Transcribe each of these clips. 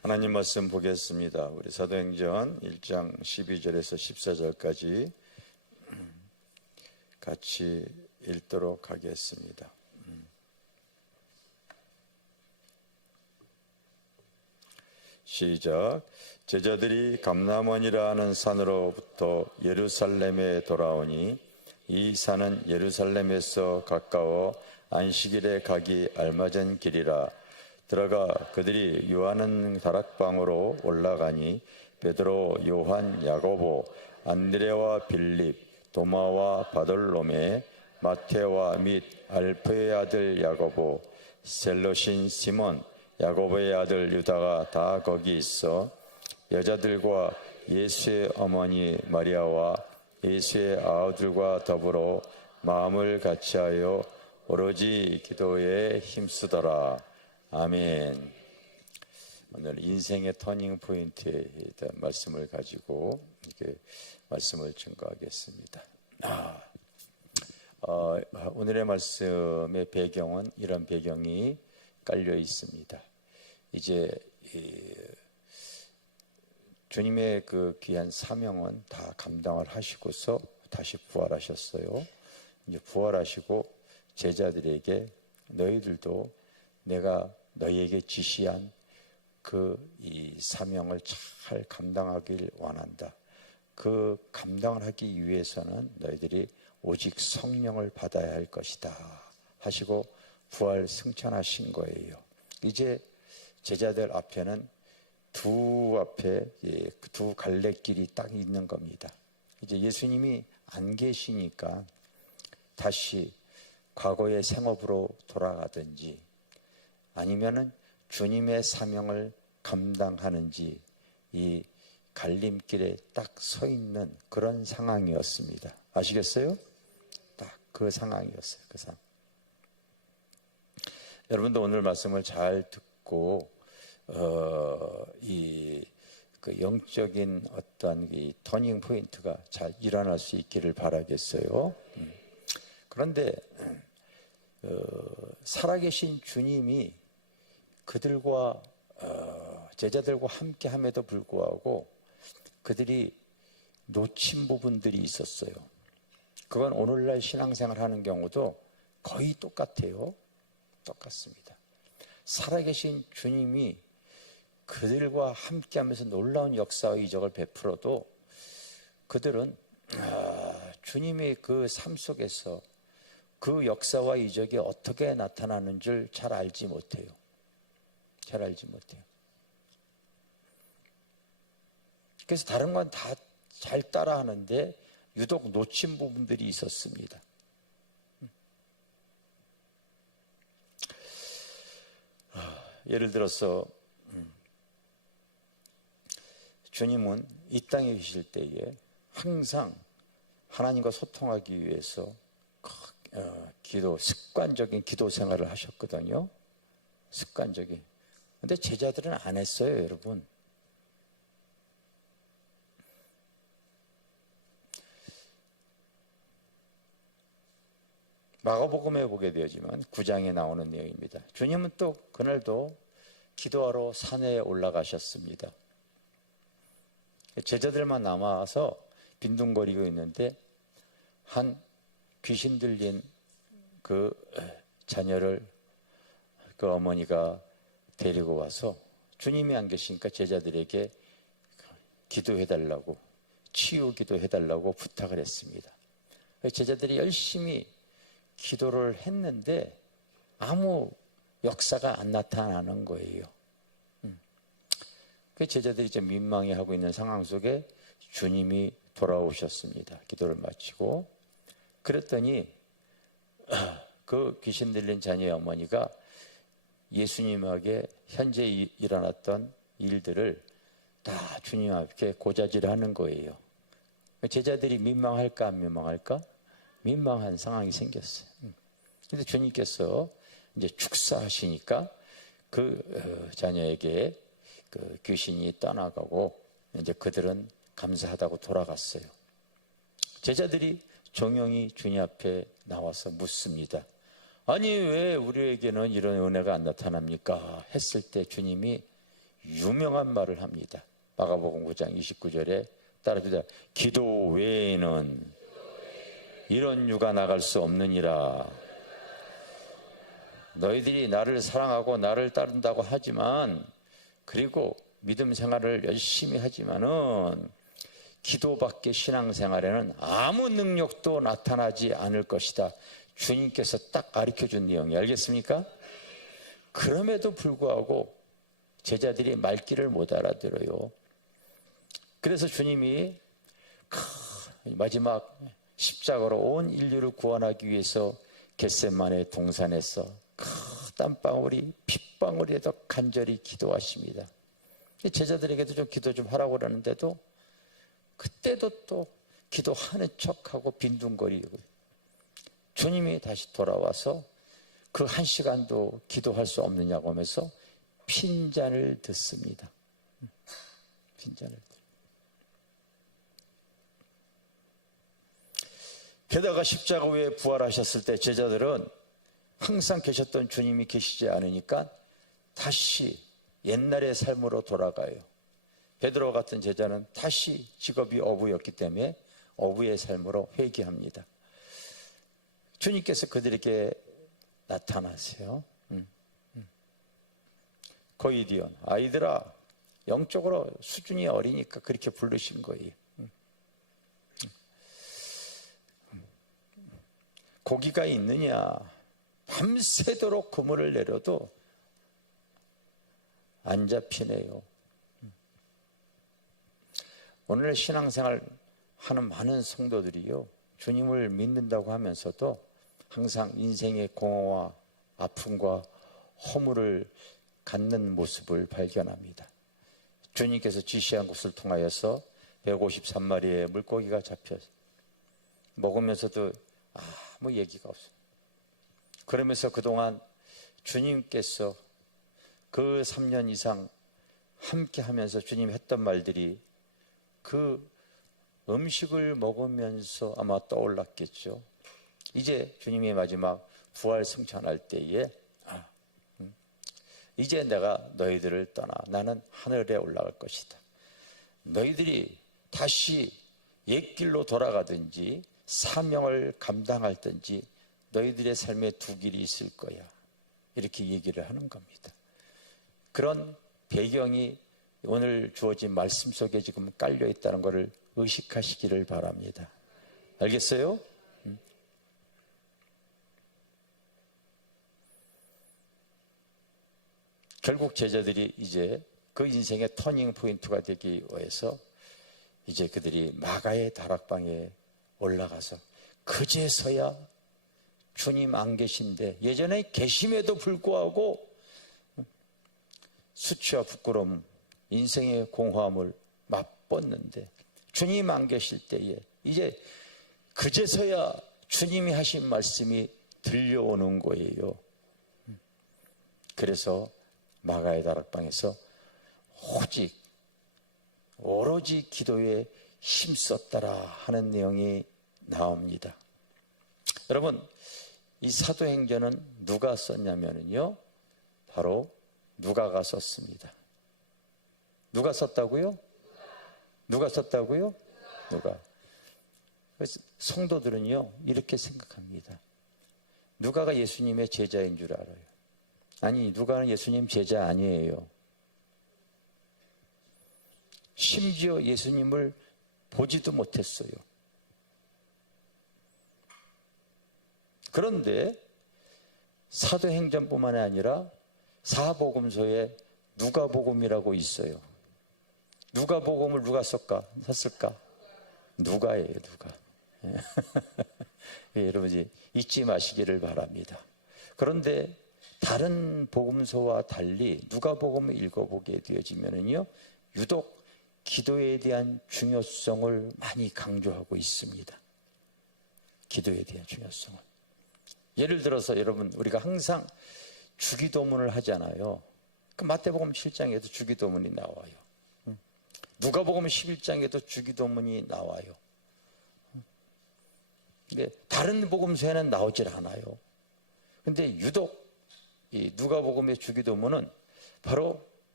하나님 말씀 보겠습니다. 우리 사도행전 1장 12절에서 14절까지 같이 읽도록 하겠습니다. 시작. 제자들이 감람원이라 하는 산으로부터 예루살렘에 돌아오니 이 산은 예루살렘에서 가까워 안식일에 가기 알맞은 길이라. 들어가 그들이 유하는 다락방으로 올라가니 베드로, 요한, 야고보, 안드레와 빌립, 도마와 바돌로메, 마테와 및 알프의 아들 야고보, 셀롯인 시몬, 야고보의 아들 유다가 다 거기 있어 여자들과 예수의 어머니 마리아와 예수의 아우들과 더불어 마음을 같이하여 오로지 기도에 힘쓰더라. 아멘. 오늘 인생의 터닝 포인트에 대한 말씀을 가지고 이렇게 말씀을 증거하겠습니다. 오늘의 말씀의 배경은 이런 배경이 깔려 있습니다. 이제 주님의 그 귀한 사명은 다 감당을 하시고서 다시 부활하셨어요. 이제 부활하시고 제자들에게 너희들도 내가 너희에게 지시한 이 사명을 잘 감당하길 원한다. 그 감당을 하기 위해서는 너희들이 오직 성령을 받아야 할 것이다 하시고 부활 승천하신 거예요. 이제 제자들 앞에는 두 갈래길이 딱 있는 겁니다. 이제 예수님이 안 계시니까 다시 과거의 생업으로 돌아가든지 아니면은 주님의 사명을 감당하는지 이 갈림길에 딱 서 있는 그런 상황이었습니다. 아시겠어요? 딱 그 상황이었어요. 그 상황. 여러분도 오늘 말씀을 잘 듣고 그 영적인 어떤 이 터닝 포인트가 잘 일어날 수 있기를 바라겠어요. 그런데 살아계신 주님이 그들과 제자들과 함께함에도 불구하고 그들이 놓친 부분들이 있었어요. 그건 오늘날 신앙생활하는 경우도 거의 똑같아요. 똑같습니다. 살아계신 주님이 그들과 함께하면서 놀라운 역사와 이적을 베풀어도 그들은 주님의 그 삶 속에서 그 역사와 이적이 어떻게 나타나는 줄 잘 알지 못해요. 잘 알지 못해요. 그래서 다른 건 다 잘 따라하는데 유독 놓친 부분들이 있었습니다. 예를 들어서 주님은 이 땅에 계실 때에 항상 하나님과 소통하기 위해서 습관적인 기도 생활을 하셨거든요. 습관적인. 근데 제자들은 안 했어요, 여러분. 마가복음에 보게 되지만 9장에 나오는 내용입니다. 주님은 또 그날도 기도하러 산에 올라가셨습니다. 제자들만 남아서 빈둥거리고 있는데 한 귀신 들린 그 자녀를 그 어머니가 데리고 와서 주님이 안 계시니까 제자들에게 기도해달라고, 치유 기도해달라고 부탁을 했습니다. 제자들이 열심히 기도를 했는데 아무 역사가 안 나타나는 거예요. 그 제자들이 이제 민망해하고 있는 상황 속에 주님이 돌아오셨습니다. 기도를 마치고. 그랬더니 그 귀신 들린 자녀의 어머니가 예수님에게 현재 일어났던 일들을 다 주님 앞에 고자질하는 거예요. 제자들이 민망할까 안 민망할까? 민망한 상황이 생겼어요. 그런데 주님께서 이제 축사하시니까 그 자녀에게 그 귀신이 떠나가고 이제 그들은 감사하다고 돌아갔어요. 제자들이 종용이 주님 앞에 나와서 묻습니다. 아니 왜 우리에게는 이런 은혜가 안 나타납니까? 했을 때 주님이 유명한 말을 합니다. 마가복음 9장 29절에 따라합니다. 기도 외에는 이런 유가 나갈 수 없느니라. 너희들이 나를 사랑하고 나를 따른다고 하지만, 그리고 믿음 생활을 열심히 하지만은 기도밖에 신앙생활에는 아무 능력도 나타나지 않을 것이다. 주님께서 딱 가르쳐준 내용이, 알겠습니까? 그럼에도 불구하고 제자들이 말귀를 못 알아들어요. 그래서 주님이 마지막 십자가로 온 인류를 구원하기 위해서 겟세마네 동산에서 땀방울이 핏방울이라도 간절히 기도하십니다. 제자들에게도 좀 기도 좀 하라고 그러는데도 그때도 또 기도하는 척하고 빈둥거리고, 주님이 다시 돌아와서 그 한 시간도 기도할 수 없느냐고 하면서 핀잔을 듣습니다. 핀잔을. 게다가 십자가 위에 부활하셨을 때 제자들은 항상 계셨던 주님이 계시지 않으니까 다시 옛날의 삶으로 돌아가요. 베드로 같은 제자는 다시 직업이 어부였기 때문에 어부의 삶으로 회귀합니다. 주님께서 그들에게 나타나세요. 거이디온, 아이들아, 영적으로 수준이 어리니까 그렇게 부르신 거예요. 고기가 있느냐? 밤새도록 그물을 내려도 안 잡히네요. 오늘 신앙생활 하는 많은 성도들이요, 주님을 믿는다고 하면서도 항상 인생의 공허와 아픔과 허물을 갖는 모습을 발견합니다. 주님께서 지시한 곳을 통하여서 153마리의 물고기가 잡혀서 먹으면서도 아무 얘기가 없어요. 그러면서 그동안 주님께서 그 3년 이상 함께 하면서 주님이 했던 말들이 그 음식을 먹으면서 아마 떠올랐겠죠. 이제 주님이 마지막 부활 승천할 때에 이제 내가 너희들을 떠나 나는 하늘에 올라갈 것이다. 너희들이 다시 옛길로 돌아가든지 사명을 감당할든지 너희들의 삶에 두 길이 있을 거야. 이렇게 얘기를 하는 겁니다. 그런 배경이 오늘 주어진 말씀 속에 지금 깔려 있다는 것을 의식하시기를 바랍니다. 알겠어요? 결국 제자들이 이제 그 인생의 터닝 포인트가 되기 위해서 이제 그들이 마가의 다락방에 올라가서 그제서야 주님 안 계신데, 예전에 계심에도 불구하고 수치와 부끄러움, 인생의 공허함을 맛봤는데 주님 안 계실 때에 이제 그제서야 주님이 하신 말씀이 들려오는 거예요. 그래서 마가의 다락방에서 오로지 기도에 힘썼더라 하는 내용이 나옵니다. 여러분, 이 사도행전은 누가 썼냐면요, 바로 누가가 썼습니다. 누가 썼다고요? 누가 썼다고요? 누가. 그래서 성도들은요 이렇게 생각합니다. 누가가 예수님의 제자인 줄 알아요. 아니, 누가는 예수님 제자 아니에요. 심지어 예수님을 보지도 못했어요. 그런데 사도행전뿐만 아니라 사복음서에 누가복음이라고 있어요. 누가복음을 누가 썼을까? 누가예요, 누가. 여러분 잊지 마시기를 바랍니다. 그런데 다른 복음서와 달리 누가복음을 읽어보게 되어지면요, 유독 기도에 대한 중요성을 많이 강조하고 있습니다. 기도에 대한 중요성을. 예를 들어서 여러분, 우리가 항상 주기도문을 하잖아요. 그 마태복음 7장에도 주기도문이 나와요. 누가복음 11장에도 주기도문이 나와요. 근데 다른 복음서에는 나오질 않아요. 근데 유독 이 누가복음의 주기도문은 바로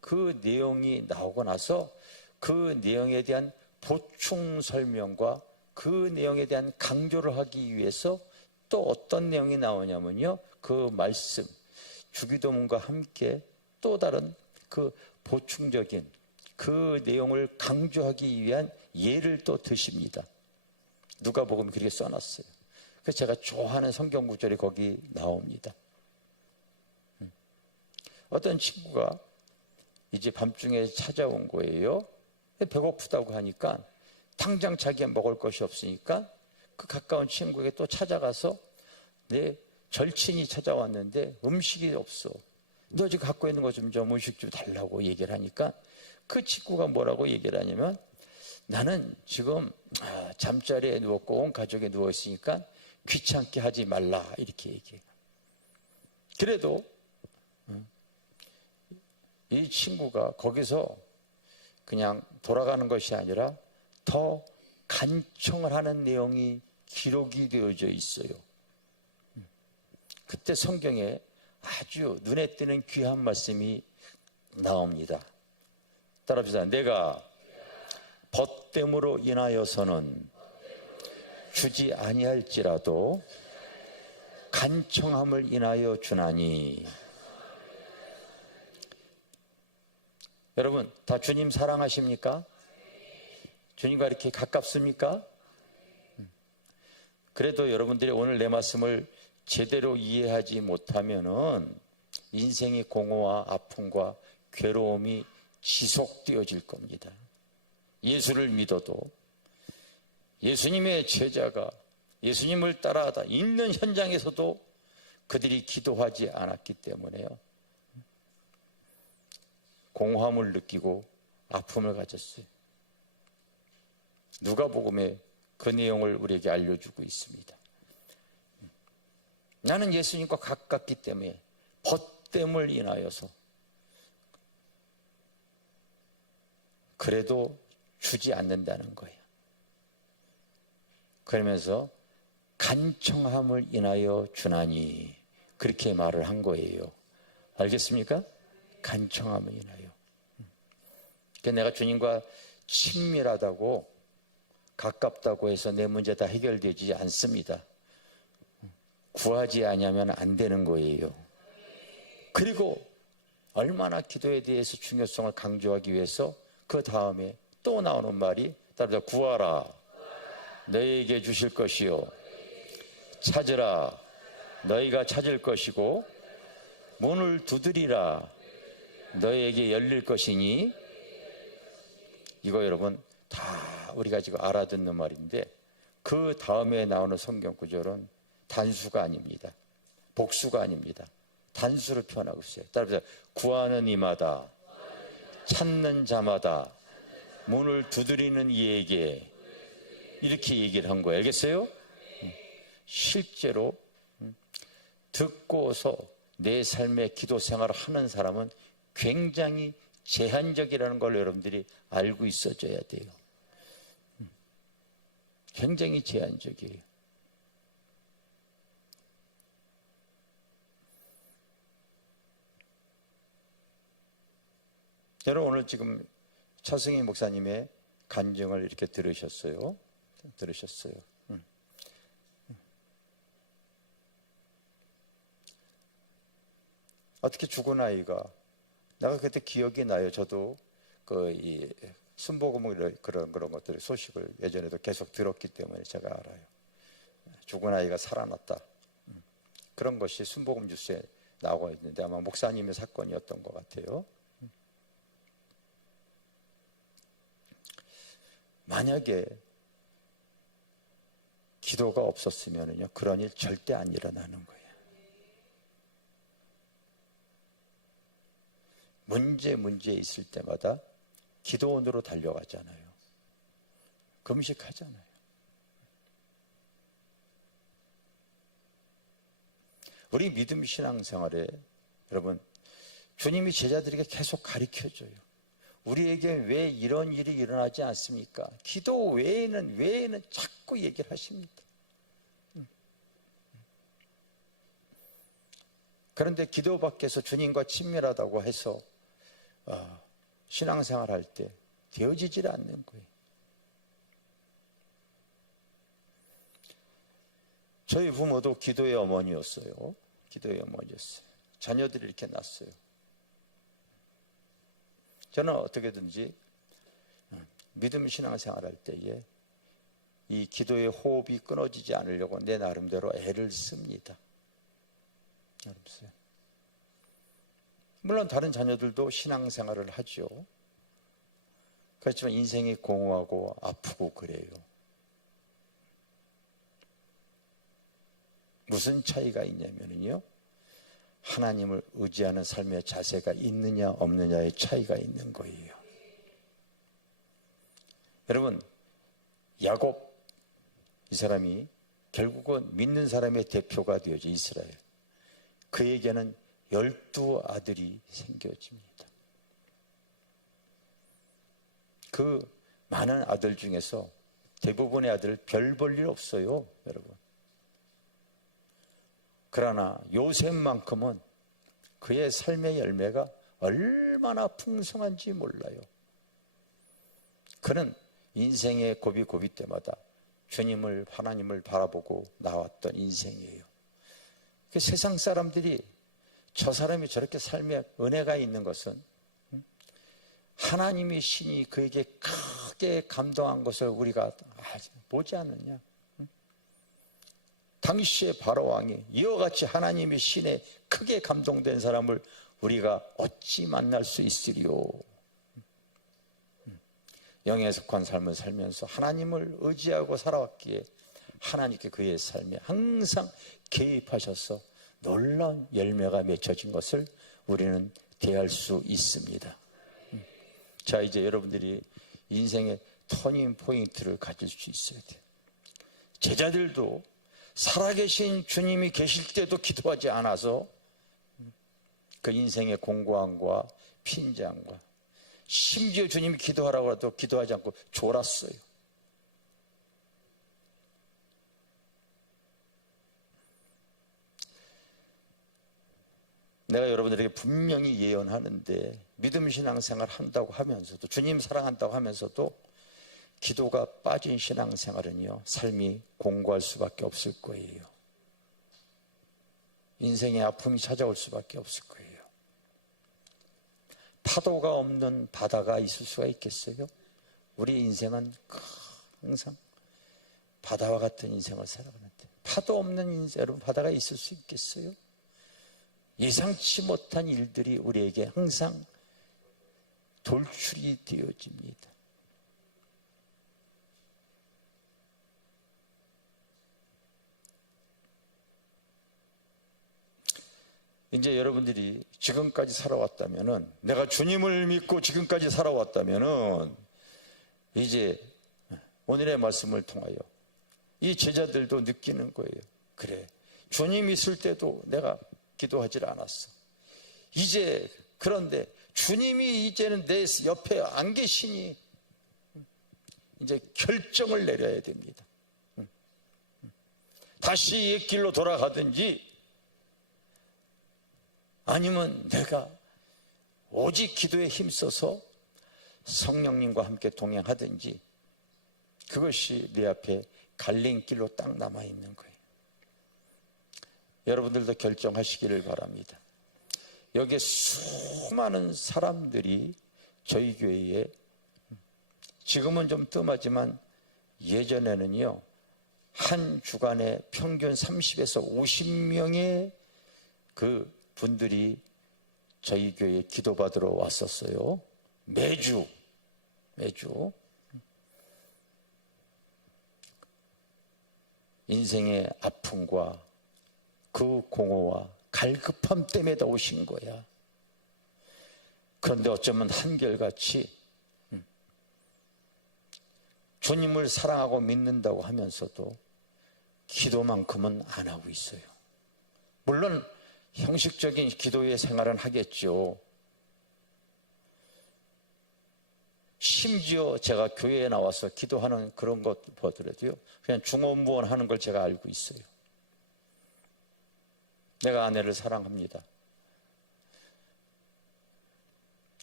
그 내용이 나오고 나서 그 내용에 대한 보충 설명과 그 내용에 대한 강조를 하기 위해서 또 어떤 내용이 나오냐면요, 그 말씀 주기도문과 함께 또 다른 그 보충적인 그 내용을 강조하기 위한 예를 또 드십니다. 누가복음에 그렇게 써놨어요. 그래서 제가 좋아하는 성경 구절이 거기 나옵니다. 어떤 친구가 이제 밤중에 찾아온 거예요. 배고프다고 하니까 당장 자기가 먹을 것이 없으니까 그 가까운 친구에게 또 찾아가서 내 절친이 찾아왔는데 음식이 없어. 너 지금 갖고 있는 거 좀 음식 좀 달라고 얘기를 하니까 그 친구가 뭐라고 얘기를 하냐면, 나는 지금 잠자리에 누웠고 온 가족이 누워있으니까 귀찮게 하지 말라, 이렇게 얘기해요. 그래도 이 친구가 거기서 그냥 돌아가는 것이 아니라 더 간청을 하는 내용이 기록이 되어져 있어요. 그때 성경에 아주 눈에 띄는 귀한 말씀이 나옵니다. 따라합시다. 내가 벗됨으로 인하여서는 주지 아니할지라도 간청함을 인하여 주나니. 여러분 다 주님 사랑하십니까? 주님과 이렇게 가깝습니까? 그래도 여러분들이 오늘 내 말씀을 제대로 이해하지 못하면은 인생의 공허와 아픔과 괴로움이 지속되어질 겁니다. 예수를 믿어도 예수님의 제자가 예수님을 따라하다 있는 현장에서도 그들이 기도하지 않았기 때문에요, 공허함을 느끼고 아픔을 가졌어요. 누가복음에 그 내용을 우리에게 알려주고 있습니다. 나는 예수님과 가깝기 때문에 벗됨을 인하여서 그래도 주지 않는다는 거예요. 그러면서 간청함을 인하여 주나니, 그렇게 말을 한 거예요. 알겠습니까? 간청함을 인하여. 그러니까 내가 주님과 친밀하다고 가깝다고 해서 내 문제 다 해결되지 않습니다. 구하지 않으면 안 되는 거예요. 그리고 얼마나 기도에 대해서 중요성을 강조하기 위해서 그 다음에 또 나오는 말이, 따라서 구하라 너희에게 주실 것이요, 찾으라 너희가 찾을 것이고, 문을 두드리라 너희에게 열릴 것이니. 이거 여러분 다 우리가 지금 알아듣는 말인데, 그 다음에 나오는 성경 구절은 단수가 아닙니다. 복수가 아닙니다. 단수로 표현하고 있어요. 따라서 구하는 이마다, 찾는 자마다, 문을 두드리는 이에게, 이렇게 얘기를 한 거예요. 알겠어요? 실제로 듣고서 내 삶의 기도 생활을 하는 사람은 굉장히 제한적이라는 걸 여러분들이 알고 있어줘야 돼요. 굉장히 제한적이에요. 여러분 오늘 지금 차승희 목사님의 간증을 이렇게 들으셨어요. 어떻게 죽은 아이가, 내가 그때 기억이 나요. 저도 이 순복음 그런 것들 소식을 예전에도 계속 들었기 때문에 제가 알아요. 죽은 아이가 살아났다. 그런 것이 순복음 뉴스에 나오고 있는데 아마 목사님의 사건이었던 것 같아요. 만약에 기도가 없었으면요, 그런 일 절대 안 일어나는 거예요. 문제 있을 때마다 기도원으로 달려가잖아요. 금식하잖아요. 우리 믿음 신앙생활에 여러분, 주님이 제자들에게 계속 가르쳐줘요. 우리에게 왜 이런 일이 일어나지 않습니까? 기도 외에는 자꾸 얘기를 하십니다. 그런데 기도 밖에서 주님과 친밀하다고 해서 신앙생활 할 때 되어지질 않는 거예요. 저희 부모도 기도의 어머니였어요. 기도의 어머니였어요. 자녀들이 이렇게 낳았어요. 저는 어떻게든지 믿음 신앙생활 할 때에 이 기도의 호흡이 끊어지지 않으려고 내 나름대로 애를 씁니다. 물론 다른 자녀들도 신앙생활을 하죠. 그렇지만 인생이 공허하고 아프고 그래요. 무슨 차이가 있냐면요, 하나님을 의지하는 삶의 자세가 있느냐 없느냐의 차이가 있는 거예요. 여러분, 야곱, 이 사람이 결국은 믿는 사람의 대표가 되어져 이스라엘. 그에게는 12아들이 생겨집니다. 그 많은 아들 중에서 대부분의 아들 별 볼 일 없어요, 여러분. 그러나 요셉만큼은 그의 삶의 열매가 얼마나 풍성한지 몰라요. 그는 인생의 고비 때마다 주님을, 하나님을 바라보고 나왔던 인생이에요. 그 세상 사람들이 저 사람이 저렇게 삶에 은혜가 있는 것은 하나님의 신이 그에게 크게 감동한 것을 우리가 보지 않느냐. 당시의 바로왕이 이와 같이 하나님의 신에 크게 감동된 사람을 우리가 어찌 만날 수 있으리요. 영에 속한 삶을 살면서 하나님을 의지하고 살아왔기에 하나님께 그의 삶에 항상 개입하셔서 놀라운 열매가 맺혀진 것을 우리는 대할 수 있습니다. 자, 이제 여러분들이 인생의 터닝 포인트를 가질 수 있어야 돼요. 제자들도 살아계신 주님이 계실 때도 기도하지 않아서 그 인생의 공고함과 핀잔과, 심지어 주님이 기도하라고 해도 기도하지 않고 졸았어요. 내가 여러분들에게 분명히 예언하는데, 믿음 신앙생활 한다고 하면서도, 주님 사랑한다고 하면서도 기도가 빠진 신앙생활은요, 삶이 공고할 수밖에 없을 거예요. 인생의 아픔이 찾아올 수밖에 없을 거예요. 파도가 없는 바다가 있을 수가 있겠어요? 우리 인생은 항상 바다와 같은 인생을 살아가는데, 파도 없는 인생, 여러분, 바다가 있을 수 있겠어요? 예상치 못한 일들이 우리에게 항상 돌출이 되어집니다. 이제 여러분들이 지금까지 살아왔다면은, 내가 주님을 믿고 지금까지 살아왔다면은, 이제 오늘의 말씀을 통하여 이 제자들도 느끼는 거예요. 그래, 주님 있을 때도 내가 기도하지 않았어. 이제 그런데 주님이 이제는 내 옆에 안 계시니 이제 결정을 내려야 됩니다. 다시 옛 길로 돌아가든지, 아니면 내가 오직 기도에 힘써서 성령님과 함께 동행하든지, 그것이 내 앞에 갈림길로 딱 남아있는 거예요. 여러분들도 결정하시기를 바랍니다. 여기에 수많은 사람들이 저희 교회에, 지금은 좀 뜸하지만 예전에는요, 한 주간에 평균 30에서 50명의 그 분들이 저희 교회에 기도받으러 왔었어요. 매주. 인생의 아픔과 그 공허와 갈급함 때문에 다 오신 거야. 그런데 어쩌면 한결같이 주님을 사랑하고 믿는다고 하면서도 기도만큼은 안 하고 있어요. 물론 형식적인 기도의 생활은 하겠죠. 심지어 제가 교회에 나와서 기도하는 그런 것 보더라도요, 그냥 중원부원 하는 걸 제가 알고 있어요. 내가 아내를 사랑합니다.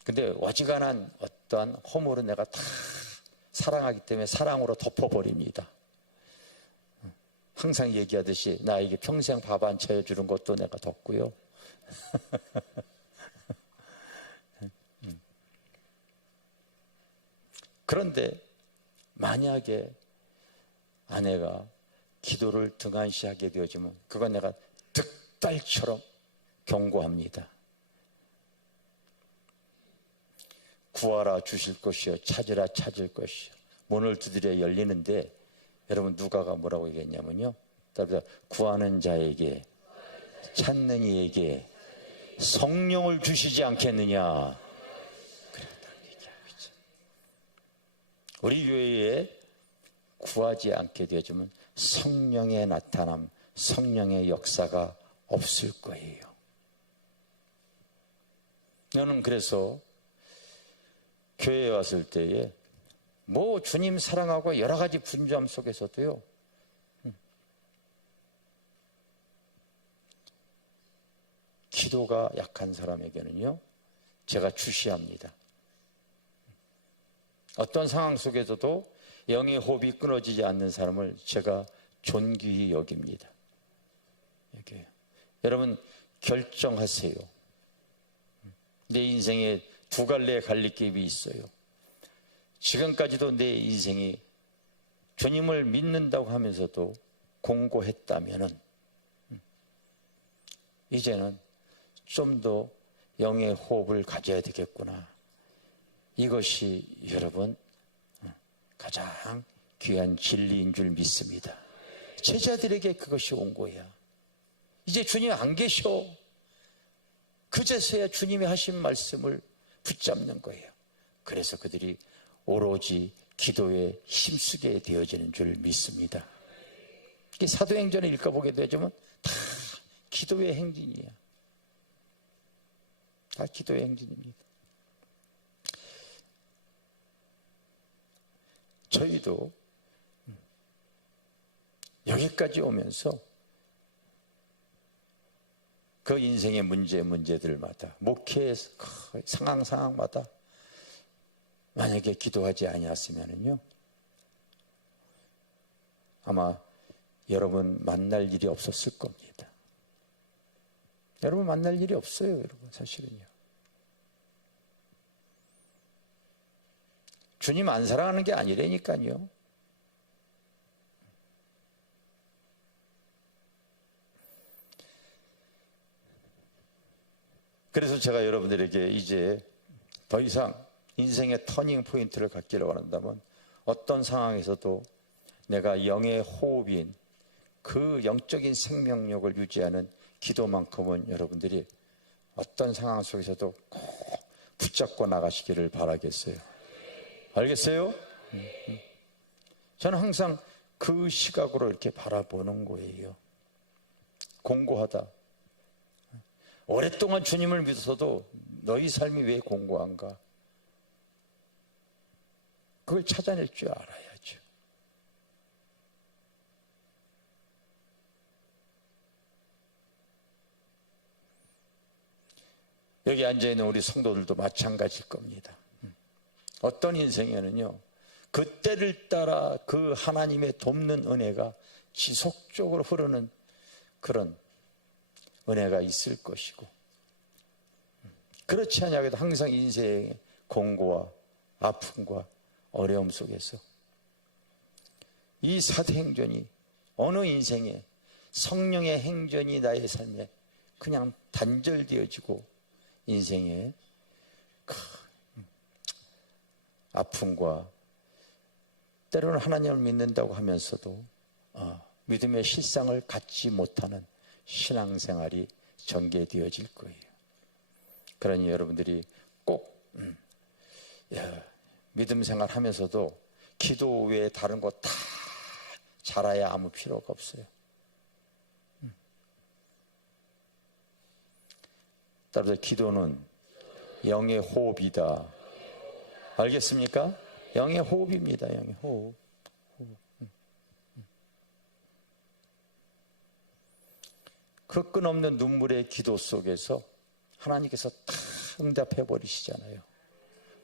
근데 어지간한 어떠한 허물은 내가 다 사랑하기 때문에 사랑으로 덮어버립니다. 항상 얘기하듯이 나에게 평생 밥 안 차려주는 것도 내가 덮고요. 그런데 만약에 아내가 기도를 등한시하게 되어지면 그건 내가 득달처럼 경고합니다. 구하라 주실 것이요 찾으라 찾을 것이요 문을 두드려 열리는데 여러분 누가가 뭐라고 얘기했냐면요. 구하는 자에게 찾는 이에게 성령을 주시지 않겠느냐. 그렇다고 얘기하고 있죠. 우리 교회에 구하지 않게 되어지면 성령의 나타남, 성령의 역사가 없을 거예요. 저는 그래서 교회에 왔을 때에 뭐 주님 사랑하고 여러 가지 분주함 속에서도요, 기도가 약한 사람에게는요, 제가 주시합니다. 어떤 상황 속에서도 영의 호흡이 끊어지지 않는 사람을 제가 존귀히 여깁니다. 이렇게. 여러분 결정하세요. 내 인생에 두 갈래의 갈림길이 있어요. 지금까지도 내 인생이 주님을 믿는다고 하면서도 공고했다면은 이제는 좀 더 영의 호흡을 가져야 되겠구나. 이것이 여러분 가장 귀한 진리인 줄 믿습니다. 제자들에게 그것이 온 거야. 이제 주님 안 계셔. 그제서야 주님이 하신 말씀을 붙잡는 거예요. 그래서 그들이 오로지 기도에 힘쓰게 되어지는 줄 믿습니다. 사도행전을 읽어보게 되면 다 기도의 행진이야. 다 기도의 행진입니다. 저희도 여기까지 오면서 그 인생의 문제들마다 목회 상황마다 만약에 기도하지 아니었으면요 아마 여러분 만날 일이 없었을 겁니다. 여러분 만날 일이 없어요. 여러분 사실은요. 주님 안 사랑하는 게 아니라니까요. 그래서 제가 여러분들에게 이제 더 이상 인생의 터닝 포인트를 갖기를 원한다면 어떤 상황에서도 내가 영의 호흡인 그 영적인 생명력을 유지하는 기도만큼은 여러분들이 어떤 상황 속에서도 꼭 붙잡고 나가시기를 바라겠어요. 알겠어요? 저는 항상 그 시각으로 이렇게 바라보는 거예요. 공고하다. 오랫동안 주님을 믿어서도 너희 삶이 왜 공고한가? 그걸 찾아낼 줄 알아야죠. 여기 앉아있는 우리 성도들도 마찬가지일 겁니다. 어떤 인생에는요, 그 때를 따라 그 하나님의 돕는 은혜가 지속적으로 흐르는 그런 은혜가 있을 것이고, 그렇지 않냐고도 항상 인생의 공고와 아픔과 어려움 속에서 이 사도행전이 어느 인생에 성령의 행전이 나의 삶에 그냥 단절되어지고 인생의 아픔과 때로는 하나님을 믿는다고 하면서도 믿음의 실상을 갖지 못하는 신앙생활이 전개되어질 거예요. 그러니 여러분들이 꼭 믿음 생활하면서도 기도 외에 다른 거 다 잘해야 아무 필요가 없어요. 따라서 기도는 영의 호흡이다. 알겠습니까? 영의 호흡입니다. 영의 호흡. 그 끝없는 눈물의 기도 속에서 하나님께서 다 응답해 버리시잖아요.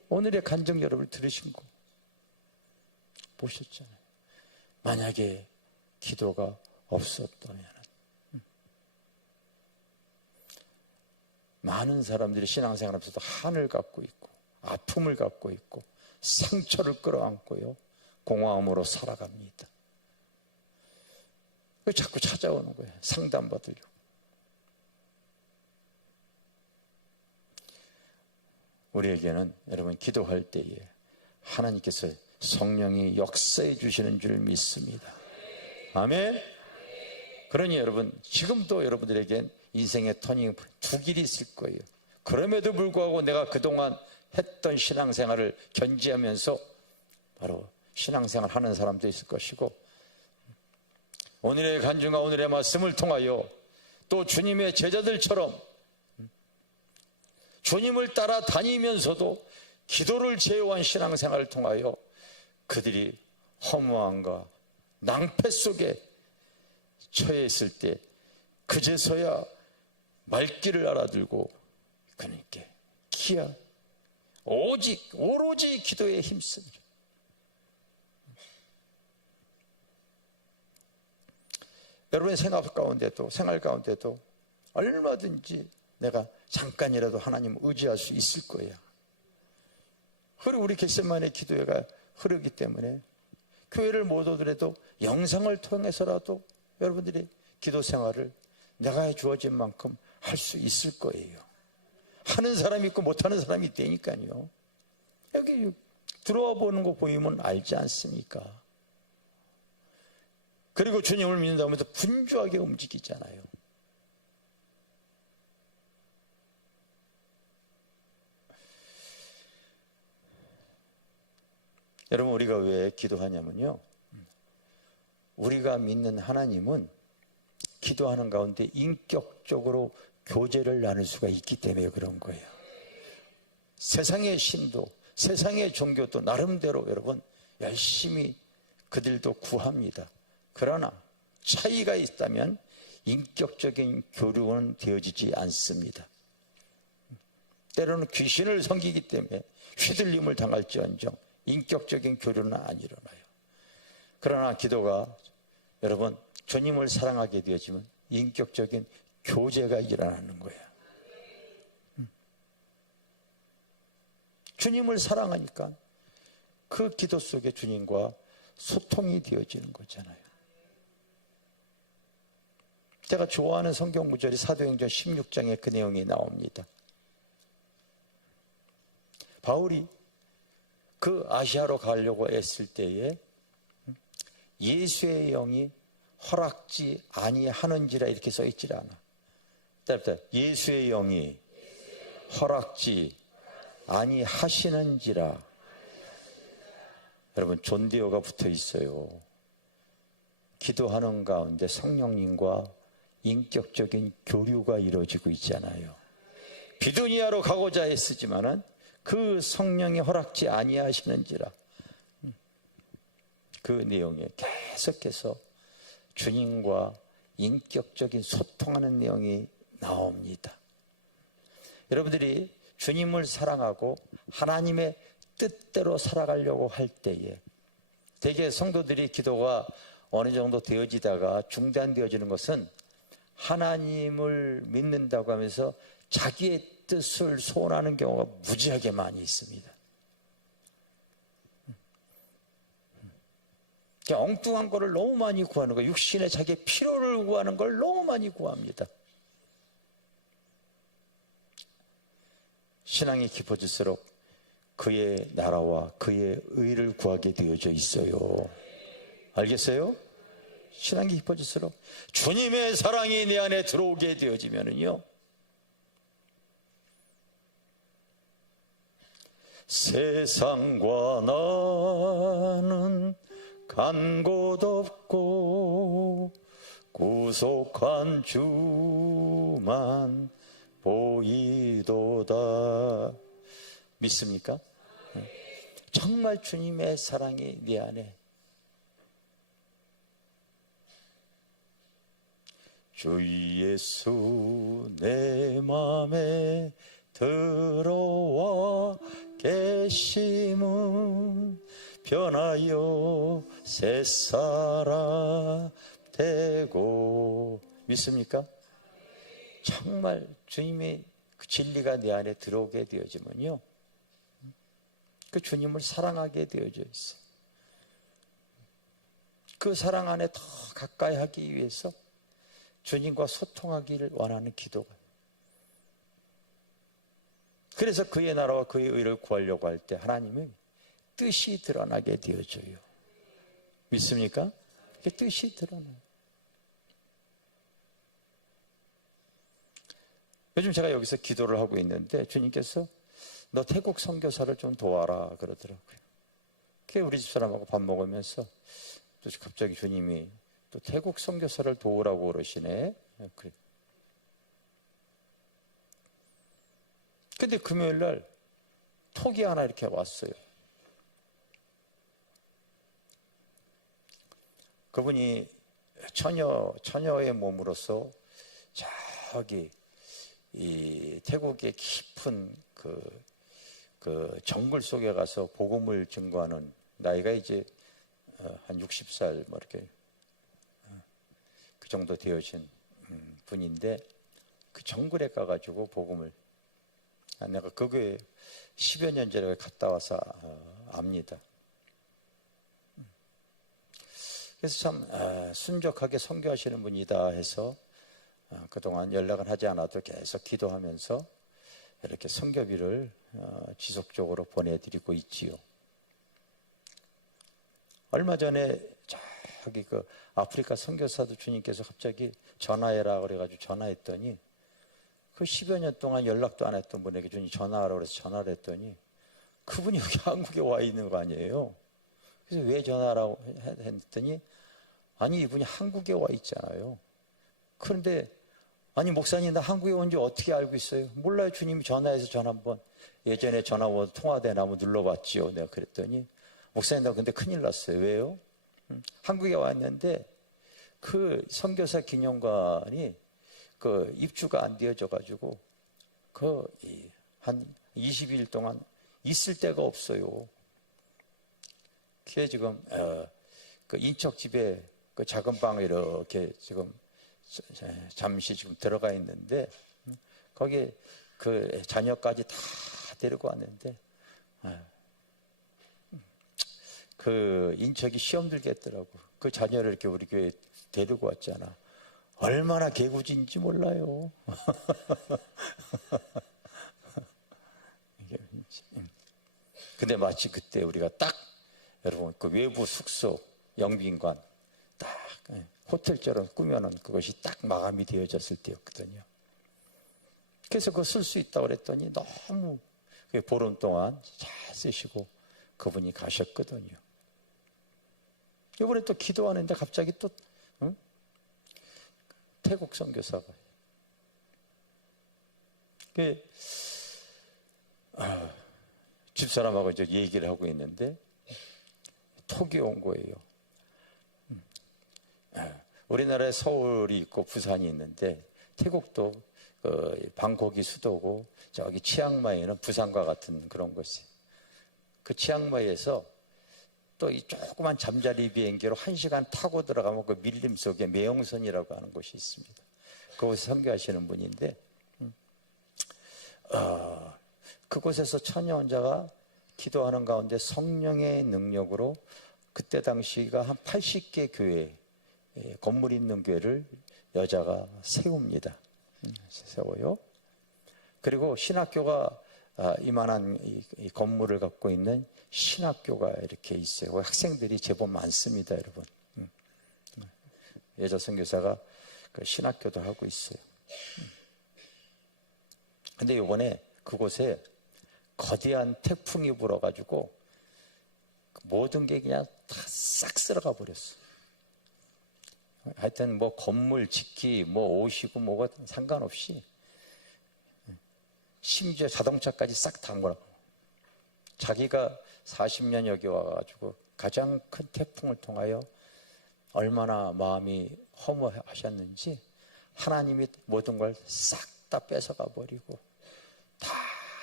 오늘의 간증 여러분 들으신 거 보셨잖아요. 만약에 기도가 없었다면 많은 사람들이 신앙생활하면서도 한을 갖고 있고 아픔을 갖고 있고 상처를 끌어안고요 공허함으로 살아갑니다. 왜 자꾸 찾아오는 거예요? 상담받으려고. 우리에게는 여러분 기도할 때에 하나님께서 성령이 역사해 주시는 줄 믿습니다. 아멘. 그러니 여러분 지금도 여러분들에겐 인생의 터닝 두 길이 있을 거예요. 그럼에도 불구하고 내가 그동안 했던 신앙생활을 견지하면서 바로 신앙생활 하는 사람도 있을 것이고, 오늘의 간증과 오늘의 말씀을 통하여 또 주님의 제자들처럼 주님을 따라 다니면서도 기도를 제어한 신앙생활을 통하여 그들이 허무함과 낭패 속에 처해 있을 때 그제서야 말귀를 알아들고 그님께 기야 오로지 기도에 힘쓰리라. 여러분의 생활 가운데도 얼마든지 내가 잠깐이라도 하나님 의지할 수 있을 거예요. 그리고 우리 겟세마네 기도회가 흐르기 때문에 교회를 못 오더라도 영상을 통해서라도 여러분들이 기도 생활을 내가 주어진 만큼 할 수 있을 거예요. 하는 사람이 있고 못하는 사람이 있다니까요. 여기 들어와 보는 거 보이면 알지 않습니까? 그리고 주님을 믿는다고 하면서 분주하게 움직이잖아요. 여러분, 우리가 왜 기도하냐면요, 우리가 믿는 하나님은 기도하는 가운데 인격적으로 교제를 나눌 수가 있기 때문에 그런 거예요. 세상의 신도, 세상의 종교도 나름대로 여러분 열심히 그들도 구합니다. 그러나 차이가 있다면 인격적인 교류는 되어지지 않습니다. 때로는 귀신을 섬기기 때문에 휘둘림을 당할지언정 인격적인 교류는 안 일어나요. 그러나 기도가 여러분 주님을 사랑하게 되어지면 인격적인 교제가 일어나는 거예요. 주님을 사랑하니까 그 기도 속에 주님과 소통이 되어지는 거잖아요. 제가 좋아하는 성경 구절이 사도행전 16장에 그 내용이 나옵니다. 바울이 그 아시아로 가려고 했을 때에 예수의 영이 허락지 아니하는지라 이렇게 써 있질 않아. 예수의 영이 허락지 아니하시는지라. 여러분 존대어가 붙어 있어요. 기도하는 가운데 성령님과 인격적인 교류가 이루어지고 있잖아요. 비두니아로 가고자 했으지만은 그 성령이 허락지 아니하시는지라. 그 내용에 계속해서 주님과 인격적인 소통하는 내용이 나옵니다. 여러분들이 주님을 사랑하고 하나님의 뜻대로 살아가려고 할 때에 대개 성도들이 기도가 어느 정도 되어지다가 중단되어지는 것은 하나님을 믿는다고 하면서 자기의 뜻을 소원하는 경우가 무지하게 많이 있습니다. 엉뚱한 거를 너무 많이 구하는 거예요. 육신의 자기의 필요를 구하는 걸 너무 많이 구합니다. 신앙이 깊어질수록 그의 나라와 그의 의를 구하게 되어져 있어요. 알겠어요? 신앙이 깊어질수록 주님의 사랑이 내 안에 들어오게 되어지면은요, 세상과 나는 간 곳 없고 구속한 주만 보이도다. 믿습니까? 정말 주님의 사랑이 네 안에, 주 예수 내 맘에 들어와 계심은 변하여 새 사람 되고. 믿습니까? 정말 주님의 그 진리가 내 안에 들어오게 되어지면요, 그 주님을 사랑하게 되어져 있어요. 그 사랑 안에 더 가까이 하기 위해서 주님과 소통하기를 원하는 기도가. 그래서 그의 나라와 그의 의를 구하려고 할 때 하나님의 뜻이 드러나게 되어져요. 믿습니까? 그 뜻이 드러나요. 요즘 제가 여기서 기도를 하고 있는데 주님께서 너 태국 선교사를 좀 도와라 그러더라고요. 그게 우리 집사람하고 밥 먹으면서 또 갑자기 주님이 또 태국 선교사를 도우라고 그러시네. 그래. 근데 금요일 날 톡이 하나 이렇게 왔어요. 그분이 처녀의 몸으로서 저기 이 태국의 깊은 그 정글 속에 가서 복음을 증거하는, 나이가 이제 한 60살 뭐 이렇게 그 정도 되어진 분인데, 그 정글에 가가지고 복음을, 내가 그게 10여 년 전에 갔다 와서 압니다. 그래서 참 순적하게 선교하시는 분이다 해서 그동안 연락은 하지 않아도 계속 기도하면서 이렇게 선교비를 지속적으로 보내드리고 있지요. 얼마 전에 저기 그 아프리카 선교사도 주님께서 갑자기 전화해라 그래가지고 전화했더니, 그 10여 년 동안 연락도 안 했던 분에게 주님 전화하라고 그래서 전화를 했더니 그분이 여기 한국에 와 있는 거 아니에요. 그래서 왜 전화하라고 했더니, 아니 이분이 한국에 와 있잖아요. 그런데 아니 목사님 나 한국에 온 지 어떻게 알고 있어요? 몰라요. 주님이 전화해서 전화 한번, 예전에 전화 오면 통화되나 한번 눌러봤지요. 내가 그랬더니, 목사님 나 근데 큰일 났어요. 왜요? 한국에 왔는데 그 선교사 기념관이 그 입주가 안 되어져 가지고 그 한 20일 동안 있을 데가 없어요. 그게 지금 그 인척 집에 그 작은 방에 이렇게 지금 잠시 지금 들어가 있는데, 거기에 그 자녀까지 다 데리고 왔는데 그 인척이 시험 들겠더라고. 그 자녀를 이렇게 우리 교회에 데리고 왔잖아. 얼마나 개구진지 몰라요. 근데 마치 그때 우리가 딱, 여러분 그 외부 숙소 영빈관 딱 호텔처럼 꾸며놓은 그것이 딱 마감이 되어졌을 때였거든요. 그래서 그거 쓸 수 있다고 그랬더니 너무 보름 동안 잘 쓰시고 그분이 가셨거든요. 이번에 또 기도하는데 갑자기 또 태국 선교사가 집사람하고 이제 얘기를 하고 있는데 톡이 온 거예요. 우리나라에 서울이 있고 부산이 있는데 태국도 방콕이 수도고 저기 치앙마이는 부산과 같은 그런 곳이, 그 치앙마이에서 또 이 조그만 잠자리 비행기로 1시간 타고 들어가면 그 밀림 속에 매용선이라고 하는 곳이 있습니다. 그곳에 선교하시는 분인데 그곳에서 처녀 혼자가 기도하는 가운데 성령의 능력으로 그때 당시가 한 80개 교회, 건물 있는 교회를 여자가 세웁니다. 세워요. 그리고 신학교가 이만한 이 건물을 갖고 있는 신학교가 이렇게 있어요. 학생들이 제법 많습니다, 여러분. 여자 선교사가 그 신학교도 하고 있어요. 근데 이번에 그곳에 거대한 태풍이 불어가지고 모든 게 그냥 다 싹 쓸어가 버렸어. 하여튼 뭐 건물 짓기, 뭐 옷이고 뭐가 상관없이 심지어 자동차까지 싹 다 거라고. 자기가 40년 여기 와가지고 가장 큰 태풍을 통하여 얼마나 마음이 허무하셨는지 하나님이 모든 걸 싹 다 뺏어가 버리고 다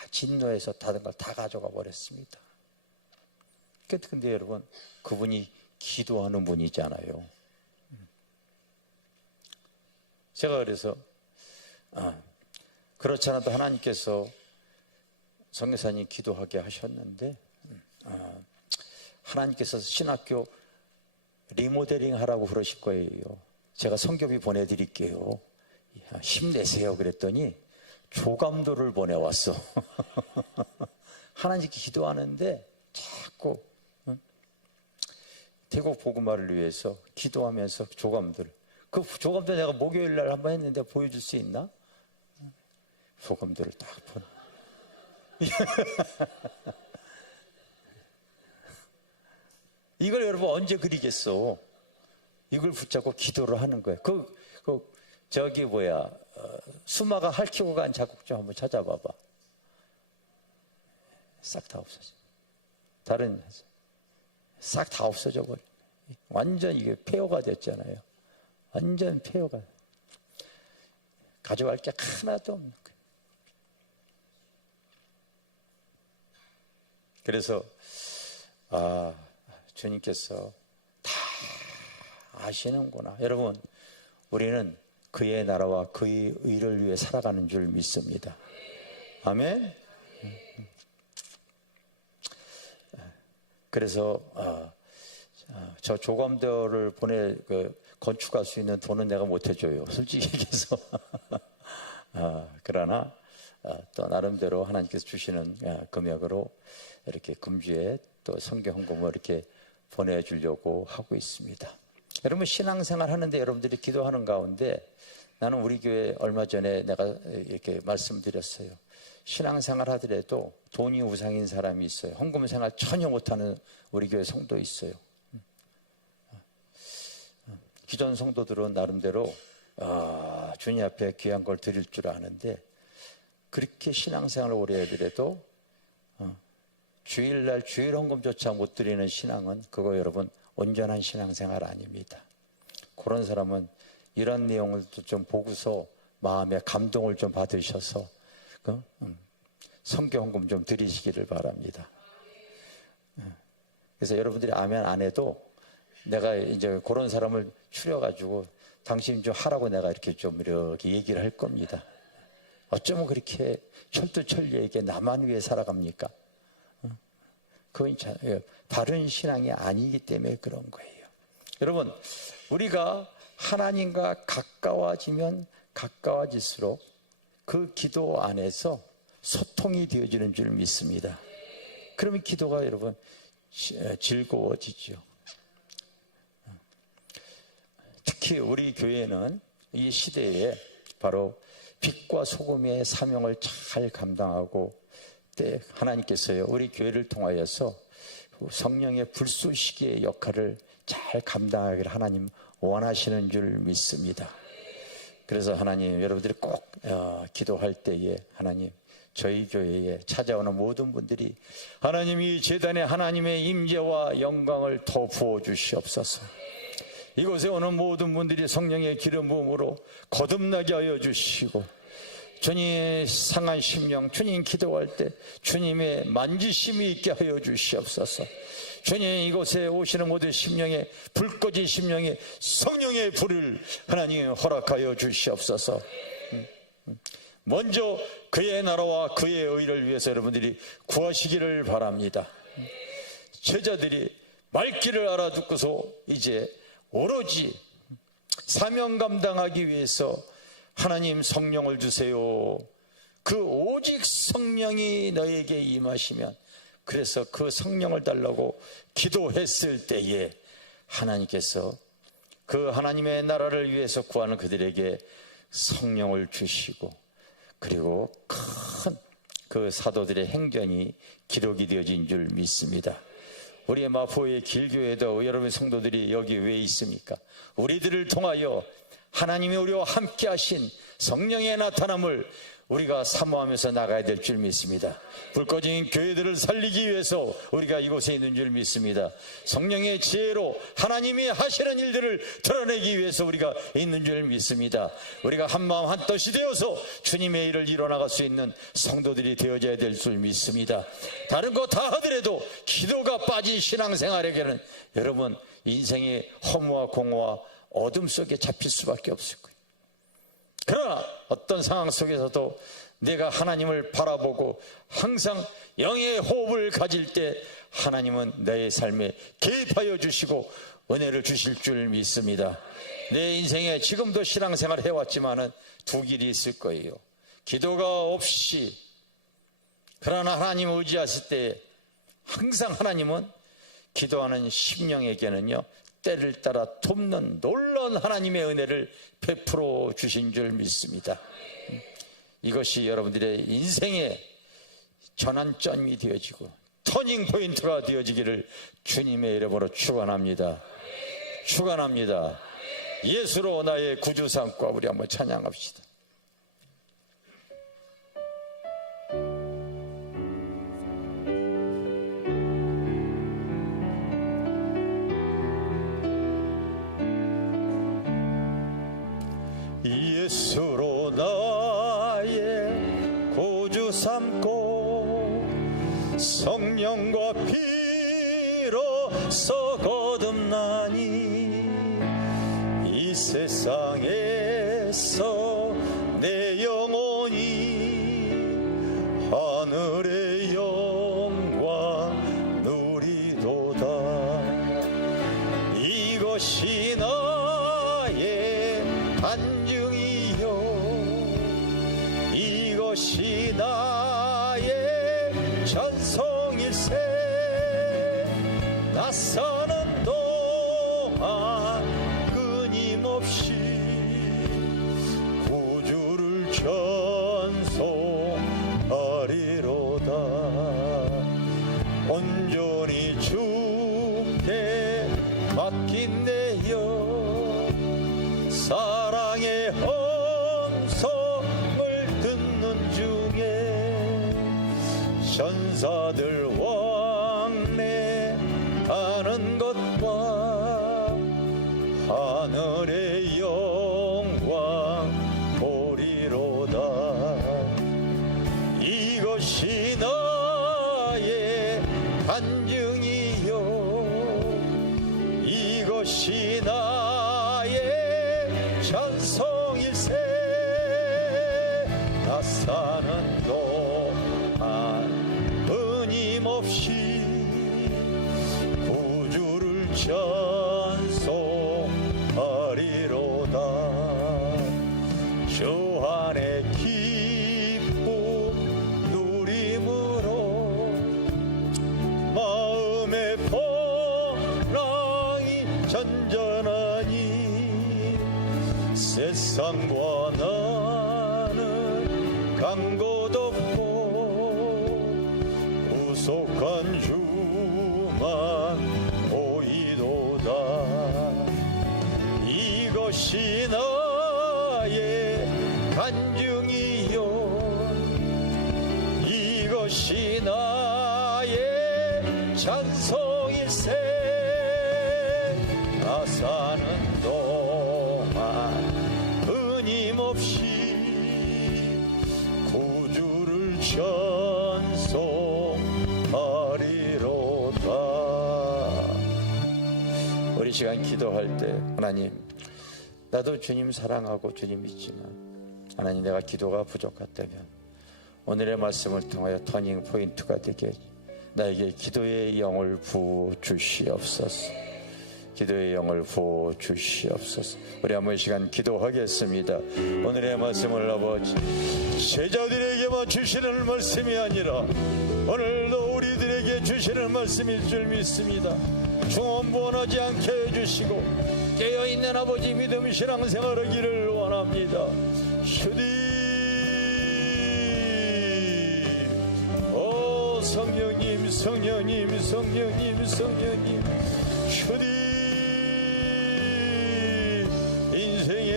진노해서 다른 걸 다 가져가 버렸습니다. 근데 여러분, 그분이 기도하는 분이잖아요. 제가 그래서 그렇지 않아도 하나님께서 선교사님 기도하게 하셨는데 하나님께서 신학교 리모델링 하라고 그러실 거예요. 제가 선교비 보내드릴게요. 힘내세요. 그랬더니 조감도를 보내왔어. 하나님께 기도하는데 자꾸 태국 복음화를 위해서 기도하면서 조감도를, 그 조감도 내가 목요일 날 한번 했는데 보여줄 수 있나? 조감도를 딱 보내. 이걸 여러분 언제 그리겠어? 이걸 붙잡고 기도를 하는 거예요. 수마가 핥히고 간 자국 좀 한번 찾아봐봐. 싹 다 없어져. 싹 다 없어져 버려. 완전 이게 폐허가 됐잖아요. 완전 폐허가. 가져갈 게 하나도 없는 거예요. 그래서 주님께서 다 아시는구나. 여러분, 우리는 그의 나라와 그의 의를 위해 살아가는 줄 믿습니다. 아멘. 그래서 저 조감도를 건축할 수 있는 돈은 내가 못 해줘요, 솔직히 얘기해서. 그러나 또 나름대로 하나님께서 주시는 금액으로 이렇게 금주에 또 선교 헌금을 이렇게 보내주려고 하고 있습니다. 여러분, 신앙생활 하는데 여러분들이 기도하는 가운데 나는 우리 교회 얼마 전에 내가 이렇게 말씀드렸어요. 신앙생활 하더라도 돈이 우상인 사람이 있어요. 헌금 생활 전혀 못하는 우리 교회 성도 있어요. 기존 성도들은 나름대로 주님 앞에 귀한 걸 드릴 줄 아는데, 그렇게 신앙생활을 오래 하더라도 주일날 주일 헌금조차 못 드리는 신앙은 그거 여러분 온전한 신앙생활 아닙니다. 그런 사람은 이런 내용을 좀 보고서 마음에 감동을 좀 받으셔서 선교 헌금 좀 드리시기를 바랍니다. 그래서 여러분들이 아멘 안 해도 내가 이제 그런 사람을 추려가지고 당신 좀 하라고 내가 이렇게 얘기를 할 겁니다. 어쩌면 그렇게 철두철미하게 나만 위해 살아갑니까? 그건 바른 신앙이 아니기 때문에 그런 거예요. 여러분, 우리가 하나님과 가까워지면 가까워질수록 그 기도 안에서 소통이 되어지는 줄 믿습니다. 그러면 기도가 여러분 즐거워지죠. 특히 우리 교회는 이 시대에 바로 빛과 소금의 사명을 잘 감당하고 때 하나님께서요 우리 교회를 통하여서 성령의 불쏘시기의 역할을 잘 감당하기를 하나님 원하시는 줄 믿습니다. 그래서 하나님, 여러분들이 꼭 기도할 때에 하나님, 저희 교회에 찾아오는 모든 분들이 하나님 이 제단에 하나님의 임재와 영광을 더 부어주시옵소서. 이곳에 오는 모든 분들이 성령의 기름 부음으로 거듭나게 하여 주시고, 주님의 상한 심령, 주님 기도할 때 주님의 만지심이 있게 하여 주시옵소서. 주님, 이곳에 오시는 모든 심령에, 불 꺼진 심령에 성령의 불을 하나님 허락하여 주시옵소서. 먼저 그의 나라와 그의 의를 위해서 여러분들이 구하시기를 바랍니다. 제자들이 말귀를 알아듣고서 이제 오로지 사명 감당하기 위해서 하나님 성령을 주세요. 그 오직 성령이 너에게 임하시면, 그래서 그 성령을 달라고 기도했을 때에 하나님께서 그 하나님의 나라를 위해서 구하는 그들에게 성령을 주시고, 그리고 큰 그 사도들의 행전이 기록이 되어진 줄 믿습니다. 우리의 마포의 길교회도 여러분 성도들이 여기 왜 있습니까? 우리들을 통하여 하나님이 우리와 함께 하신 성령의 나타남을 우리가 사모하면서 나가야 될 줄 믿습니다. 불 꺼진 교회들을 살리기 위해서 우리가 이곳에 있는 줄 믿습니다. 성령의 지혜로 하나님이 하시는 일들을 드러내기 위해서 우리가 있는 줄 믿습니다. 우리가 한마음 한뜻이 되어서 주님의 일을 이뤄나갈 수 있는 성도들이 되어져야 될 줄 믿습니다. 다른 거 다 하더라도 기도가 빠진 신앙생활에게는 여러분 인생의 허무와 공허와 어둠 속에 잡힐 수밖에 없을 거예요. 그러나 어떤 상황 속에서도 내가 하나님을 바라보고 항상 영의 호흡을 가질 때 하나님은 내 삶에 개입하여 주시고 은혜를 주실 줄 믿습니다. 내 인생에 지금도 신앙생활 해왔지만은 두 길이 있을 거예요. 기도가 없이 그러나 하나님을 의지했을 때 항상 하나님은 기도하는 심령에게는요 때를 따라 돕는 놀라운 하나님의 은혜를 베풀어 주신 줄 믿습니다. 이것이 여러분들의 인생의 전환점이 되어지고 터닝 포인트가 되어지기를 주님의 이름으로 축원합니다. 축원합니다. 예수로 나의 구주 삼고 우리 한번 찬양합시다. 예수로 나의 구주 삼고 성령과 피로써 거듭나니 이 세상에서 내 영혼이 하늘의 영광 누리도다. 이것이 나의 간증이요 이것이 나의 전성일세. 나 사는 동안 끊임없이 구주를 찬송하리로다. 온전히 주께 맡긴 내 영 사랑의 음성을 듣는 중에 천사들 왕래하는 것과 하늘의 영광 보리로다. 이것이 나의 간증이요 이것이 나의 전성일세. 나 사는 동안 끊임없이 구주를 찬송하리로다. 주 안에 기쁨 누림으로 마음의 보랑이 전전하니 세상과 나는 간 곳 없고 구속한 주만 보이도다. 이것이 나의 간증이요 이것이 나의 찬송일세. 나 사는 동안 끊임없이 구주를 찬송하리로다. 우리 시간 기도할 때 하나님 나도 주님 사랑하고 주님 믿지만 하나님 내가 기도가 부족하다면 오늘의 말씀을 통하여 터닝 포인트가 되게 나에게 기도의 영을 부어 주시옵소서. 기도의 영을 부어 주시옵소서. 우리 한번 시간 기도하겠습니다. 오늘의 말씀을 아버지 제자들에게만 주시는 말씀이 아니라 오늘도 우리들에게 주시는 말씀일 줄 믿습니다. 중언부언하지 않게 해주시고 깨어있는 아버지 믿음 신앙생활하기를 원합니다. 주님 오 성령님 성령님 성령님 성령님 주님 인생의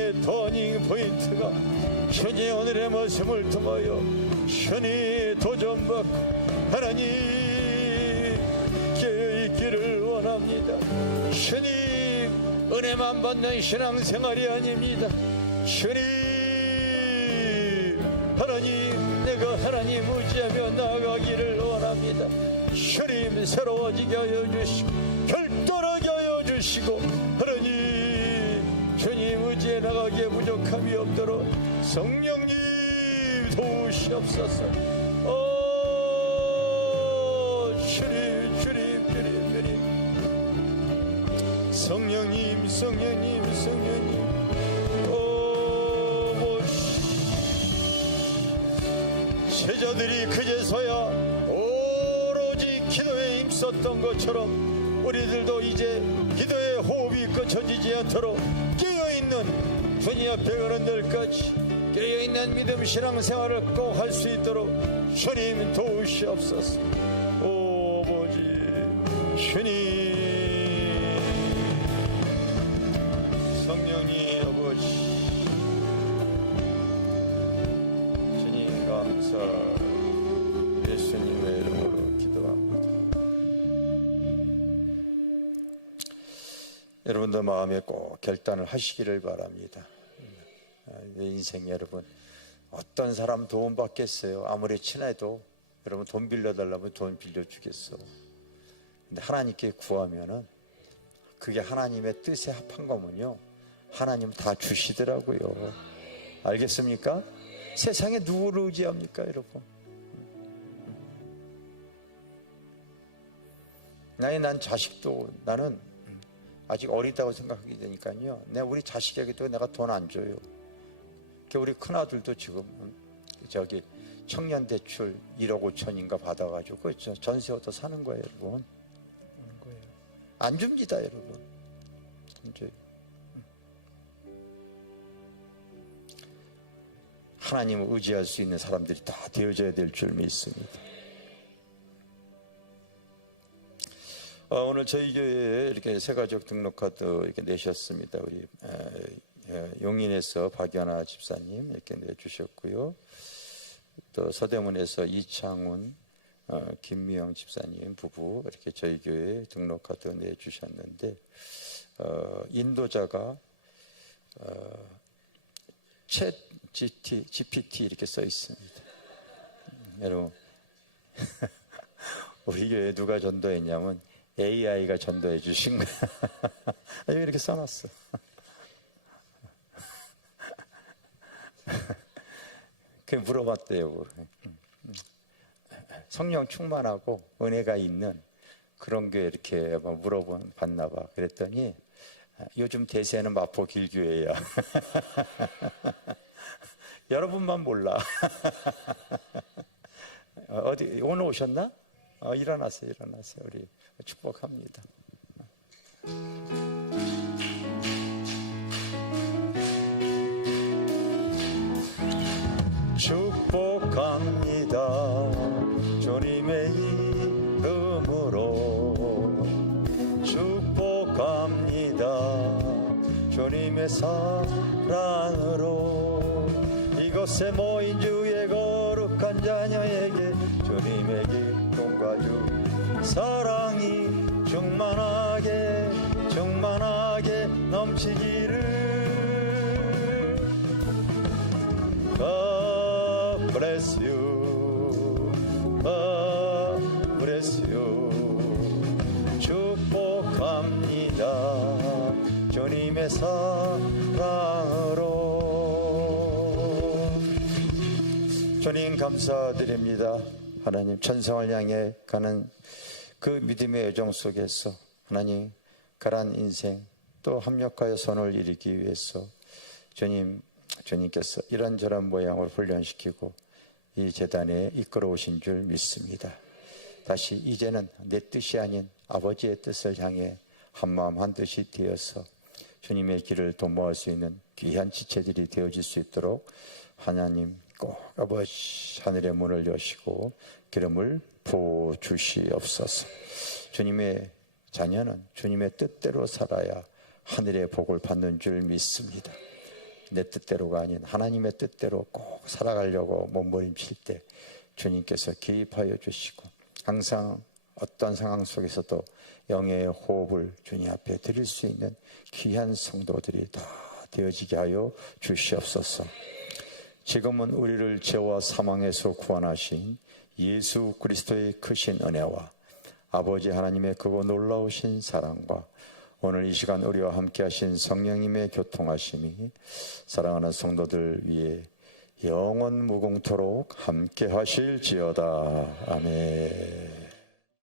우리의 터닝 포인트가 현재 오늘의 모습을 통하여 현이 도전받고 하나님 깨어있기를 원합니다. 현이 은혜만 받는 신앙생활이 아닙니다. 현이 하나님, 내가 하나님 의지하며 나아가기를 원합니다. 현이 새로워지게 하여 주시고 결단하게 하여 주시고 하나님 주님 의지해 나가기에 부족함이 없도록 성령님 도우시옵소서. 주님 성령님 제자들이 그제서야 오로지 기도에 힘썼던 것처럼 우리들도 이제 기도의 호흡이 끊어지지 않도록 깨어있는 주님 앞에 가는 날까지 깨어있는 믿음 신앙생활을 꼭 할 수 있도록 주님 도우시옵소서. 오 아버지 주님, 성령님 아버지 주님 감사 예수님의 이름으로 기도합니다. 여러분도 마음에 꼭 결단을 하시기를 바랍니다. 내 인생 여러분, 어떤 사람 도움 받겠어요? 아무리 친해도 여러분 돈 빌려달라면 돈 빌려주겠어. 근데 하나님께 구하면은 그게 하나님의 뜻에 합한 거면요 하나님 다 주시더라고요. 알겠습니까? 세상에 누구를 의지합니까 여러분? 난 자식도 나는 아직 어리다고 생각하게 되니까요 우리 자식에게도 내가 돈 안 줘요. 우리 큰아들도 지금 저기 청년대출 1억 5천인가 받아가지고 전세 얻어 사는 거예요 여러분. 안 줍니다 여러분. 안 줘요. 하나님을 의지할 수 있는 사람들이 다 되어져야 될 줄 믿습니다. 오늘 저희 교회에 이렇게 새가족 등록카드 이렇게 내셨습니다. 우리 용인에서 박연아 집사님 이렇게 내주셨고요. 또 서대문에서 이창훈, 김미영 집사님 부부 이렇게 저희 교회에 등록카드 내주셨는데 인도자가 챗 GPT 이렇게 써 있습니다. 여러분 우리 교회에 누가 전도했냐면 AI가 전도해 주신 거야. 여기 이렇게 써놨어. 그 물어봤대요. 성령 충만하고 은혜가 있는 그런 게 이렇게 물어봤나 봐. 그랬더니 요즘 대세는 마포 길교회야. 여러분만 몰라. 어디 오늘 오셨나? 일어나세요. 우리 축복합니다. 축복합니다. 주님의 이름으로 축복합니다. 주님의 사랑으로 이곳에 모인 주의 거룩한 자녀에게 주님의 기쁨과 주 사랑이 충만하게 넘치기를. God bless you, God bless you. 축복합니다. 주님의 사랑으로. 주님 감사드립니다. 하나님 천성을 향해 가는 그 믿음의 여정 속에서 하나님 가란 인생 또 합력하여 선을 이루기 위해서 주님께서 이런저런 모양을 훈련시키고 이 재단에 이끌어 오신 줄 믿습니다. 다시 이제는 내 뜻이 아닌 아버지의 뜻을 향해 한마음 한뜻이 되어서 주님의 길을 도모할 수 있는 귀한 지체들이 되어질 수 있도록 하나님 꼭 아버지 하늘의 문을 여시고 기름을 부어주시옵소서. 주님의 자녀는 주님의 뜻대로 살아야 하늘의 복을 받는 줄 믿습니다. 내 뜻대로가 아닌 하나님의 뜻대로 꼭 살아가려고 몸부림칠 때 주님께서 개입하여 주시고, 항상 어떤 상황 속에서도 영의 호흡을 주님 앞에 드릴 수 있는 귀한 성도들이 다 되어지게 하여 주시옵소서. 지금은 우리를 죄와 사망에서 구원하신 예수 그리스도의 크신 은혜와 아버지 하나님의 크고 놀라우신 사랑과 오늘 이 시간 우리와 함께 하신 성령님의 교통하심이 사랑하는 성도들 위해 영원 무궁토록 함께 하실지어다. 아멘.